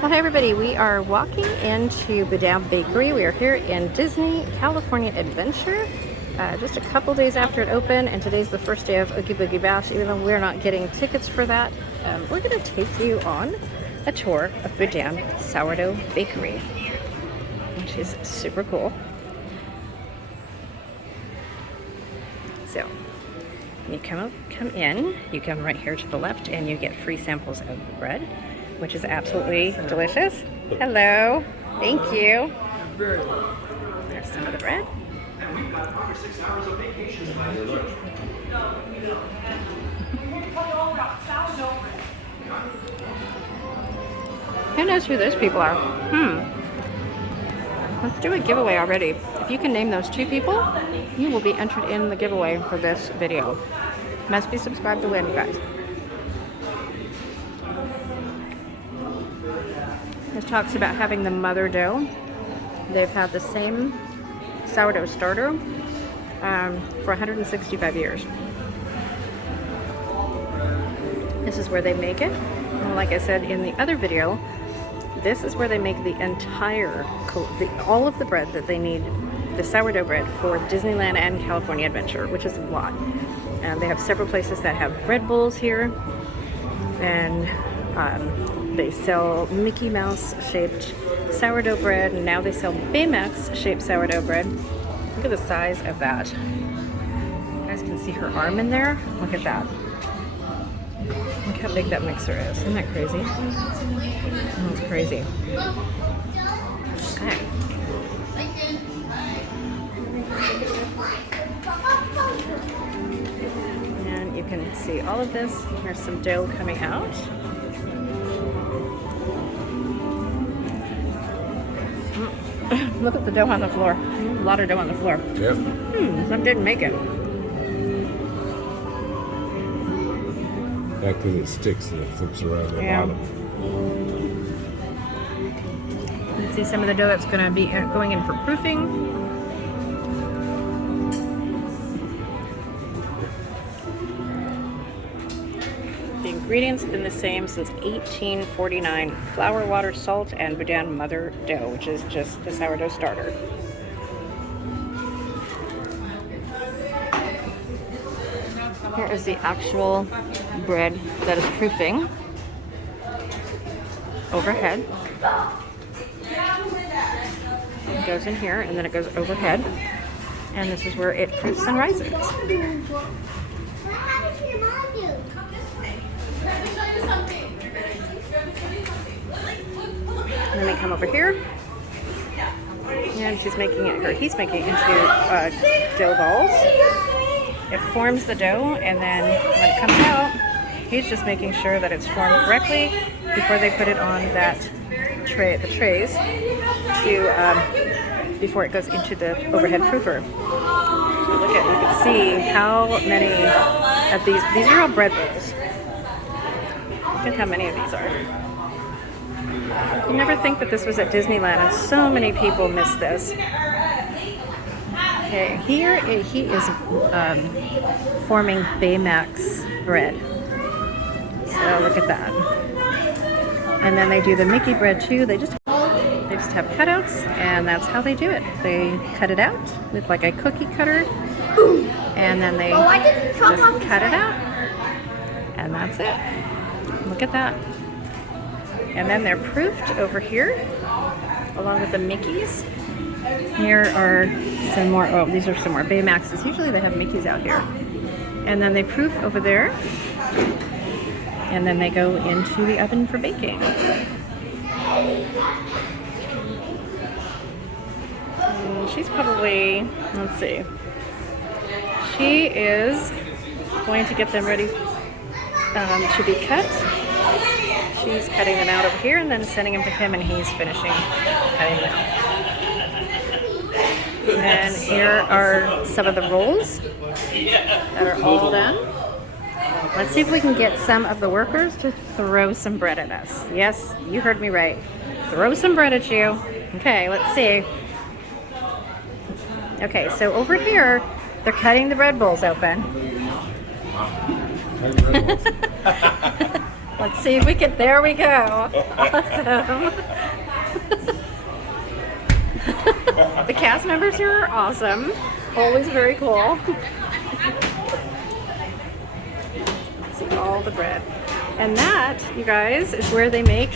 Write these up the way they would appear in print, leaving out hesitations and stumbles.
Well, hi everybody, we are walking into Boudin Bakery. We are here in Disney, California Adventure, just a couple days after it opened, and today's the first day of Oogie Boogie Bash. Even though we're not getting tickets for that, we're going to take you on a tour of Boudin Sourdough Bakery, which is super cool. So, when you come in, you come right here to the left and you get free samples of the bread, which is absolutely delicious. Hello, thank you. There's some of the bread. Who knows who those people are? Let's do a giveaway already. If you can name those two people, you will be entered in the giveaway for this video. Must be subscribed to win, you guys. This talks about having the mother dough. They've had the same sourdough starter for 165 years. This is where they make it. And like I said in the other video, this is where they make the entire, all of the bread that they need, the sourdough bread for Disneyland and California Adventure, which is a lot. They have several places that have bread bowls here, and they sell Mickey Mouse shaped sourdough bread, and now they sell Baymax shaped sourdough bread. Look at the size of that. You guys can see her arm in there. Look at that. Look how big that mixer is. Isn't that crazy? That's crazy. Okay. And you can see all of this. Here's some dough coming out. Look at the dough on the floor. A lot of dough on the floor. Yep. Some didn't make it. That's because it sticks and it flips around the bottom. You can see some of the dough that's going to be going in for proofing. The ingredients have been the same since 1849. Flour, water, salt, and Boudin mother dough, which is just the sourdough starter. Here is the actual bread that is proofing overhead. It goes in here and then it goes overhead. And this is where it proofs and rises. And then we come over here. And she's making it, or he's making it into dough balls. It forms the dough, and then when it comes out, he's just making sure that it's formed correctly before they put it on that tray, the trays, to before it goes into the overhead proofer. So look at, you can see how many of these are all bread bowls. Look at how many of these are. You never think that this was at Disneyland, and so many people miss this. Okay, here he is forming Baymax bread. So look at that. And then they do the Mickey bread too. They just have cutouts, and that's how they do it. They cut it out with like a cookie cutter, and then they just cut it out, and that's it. Look at that. And then they're proofed over here, along with the Mickeys. Here are some more, oh, these are some more Baymaxes. Usually they have Mickeys out here. And then they proof over there. And then they go into the oven for baking. And she's probably, let's see. She is going to get them ready to be cut. She's cutting them out over here and then sending them to him, and he's finishing cutting them out. And here are some of the rolls that are all done. Let's see if we can get some of the workers to throw some bread at us. Yes, you heard me right. Throw some bread at you. Okay, let's see. Okay, so over here, they're cutting the bread bowls open. Let's see if we can, there we go. Awesome. The cast members here are awesome. Always very cool. See all the bread. And that, you guys, is where they make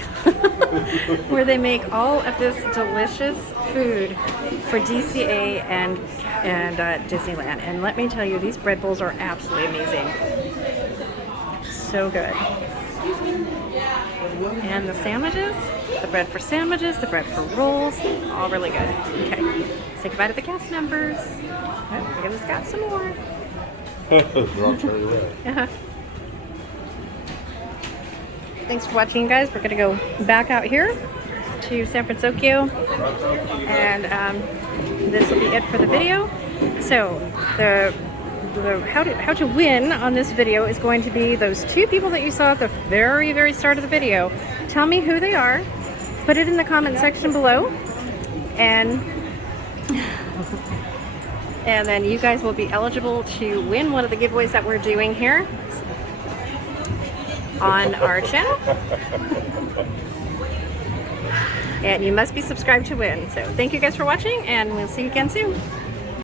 all of this delicious food for DCA and Disneyland. And let me tell you, these bread bowls are absolutely amazing. So good. And the sandwiches, the bread for sandwiches, the bread for rolls, all really good. Okay, say goodbye to the cast members. Oh, we just got some more. They're all cherry red. Thanks for watching, guys. We're gonna go back out here to San Francisco, and this will be it for the video. So the how to win on this video is going to be those two people that you saw at the very start of the video. Tell me who they are, put it in the comment section below, and then you guys will be eligible to win one of the giveaways that we're doing here on our channel. And you must be subscribed to win. So thank you guys for watching, and we'll see you again soon.